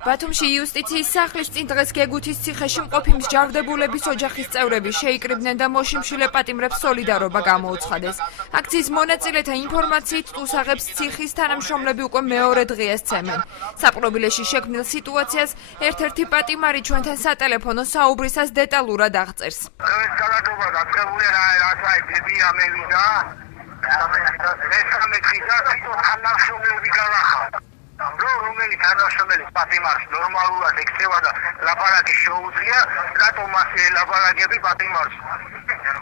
ბათუმში იუსტიციის სახლის წინ დღეს გეგუთის ციხეში მყოფი მსჯავრდებულების ოჯახის წევრები შეიკრიბნენ და მოშიმშილე პატიმრებს სოლიდარობა გამოუცხადეს. აქციის მონაწილეთა ინფორმაციით ტუსაღებს ციხის თანამშრომლები უკვე მეორე დღეა სცემენ. საპყრობილეში შექმნილ სიტუაციას ერთ-ერთი პატიმარი ჩვენთან სატელეფონო საუბრისას დეტალურად აღწერს. რომელი თანამშრომელი პატიმარს ნორმალურად ექცევა და ლაპარაკი შეუძლია, რატომ ასე ლაპარაკები პატიმარს?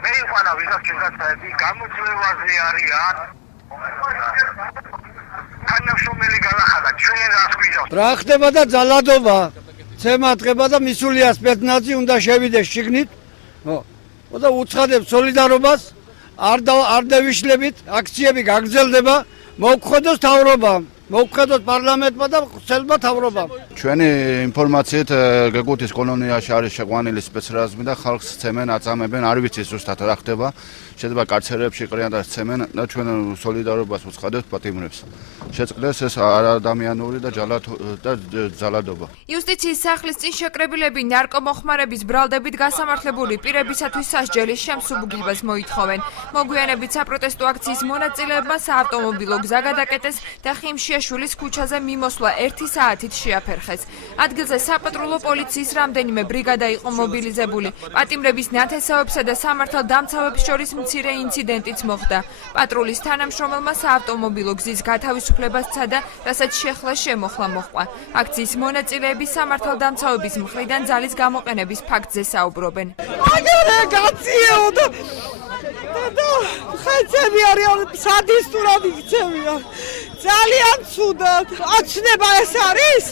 მე ვიყანა ვიღაც ჩვენგანები გამოწვევაზე არიან. თანამშრომელი galახადა ჩვენ რას გვიჟავთ? რა ხდება და ძალადობა, ცემა ხდება და მისულია სპეცნაზი უნდა შევიდეს შიგნით. და უცხადებს სოლიდარობას, არ დავიშლებით, აქციები გაგრძელდება, მოგხვედოს თავრობამ. მოგხვედოთ პარლამენტმა და ხსელმა თავრობამ. ჩვენი ინფორმაციით გეგუთის კოლონიაში არის შეყვანილი სპეცრაზმი და ხალხს სცემენ, აწამებენ, არ ვიცი ზუსტად რა ხდება. შეიძლება კარცერებში ყრიან და სცემენ და ჩვენ სოლიდარობას უცხადებთ პატიმრებს. შეწყდეს ეს არადამიანური და ძალადობა. იუსტიციის სახლის წინ შეკრებილები ნარკომოხმარების ბრალდებით გასამართლებული პირებისათვის სასჯელის შემსუბუქებას მოითხოვენ. მოგვიანებით საპროტესტო აქციის მონაწილეებმა საავტომობილო გზა გადაკეტეს და ხიმშიაშვილის ქუჩაზე მიმოსვლა 1 საათით შეაფერხეს. ადგილზე საპატრულო პოლიციის რამდენიმე ბრიგადა იყო მობილიზებული. პატიმრების ნათესავებსა და სამართალდამცავებს შორის მცირე ინციდენტიც მოხდა. პატრულის თანამშრომელმა საავტომობილო გზის გათავისუფლებას სცადა, რასაც შეხლა შემოხლა მოჰყვა. აქციის მონაწილეები სამართალდამცავების მხრიდან ძალის გამოყენების ფაქტზე საუბრობენ. აგერე გაციეო და ხეცები არიან სადისტურად იქცევიან. ძალიან ცუდად. ოცნება ეს არის?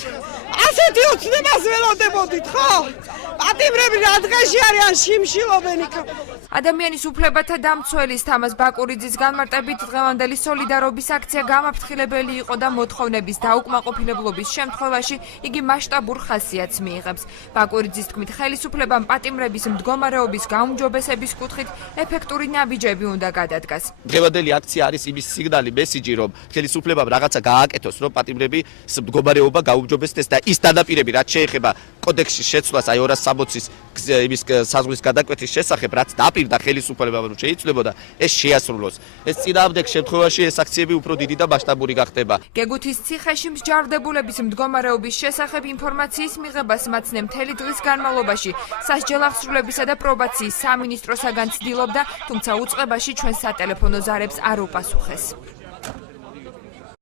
ასეთი ოცნებას ველოდებოდით, ხო? პატიმრები რა დღეში არიან შიმშილობენ იქ. ადამიანის უფლებათა დამცველის თამაზ ბაკურიძის განმარტებით დღევანდელი სოლიდარობის აქცია გამაფრთხილებელი იყო და მოთხოვნების დაუკმაყოფილებლობის შემთხვევაში იგი მასშტაბურ ხასიათს მიიღებს. ბაკურიძის თქმით, ხელისუფლებამ პატიმრების მდგომარეობის გაუმჯობესების კუთხით ეფექტური ნაბიჯები უნდა გადადგას. დღევანდელი აქცია არის იმის სიგნალი, მესიჯი, რომ ხელისუფლებამ რაღაცა გააკეთოს, რომ პატიმრების მდგომარეობა გაუმჯობესდეს და ის დანაპირები, რაც შეეხება კოდექსის შეცვლას, აი 260-ის იმის საზღვრის გადაკვეთის შესახებ, რაც დაპირდა ხელისუფლებამ რომ შეიცვლებოდა, ეს შეასრულოს. ეს წინააღმდეგ შემთხვევაში ეს აქციები უფრო დიდი და მასშტაბური გახდება. გეგუთის ციხეში მსჯავრდებულების მდგომარეობის შესახებ ინფორმაციის მიღებას მაცნე მთელი დღის განმავლობაში სასჯელ აღსრულებისა და პრობაციის სამინისტროსაგან ცდილობდა, თუმცა უწყებაში ჩვენ სატელეფონო ზარებს არ უპასუხეს.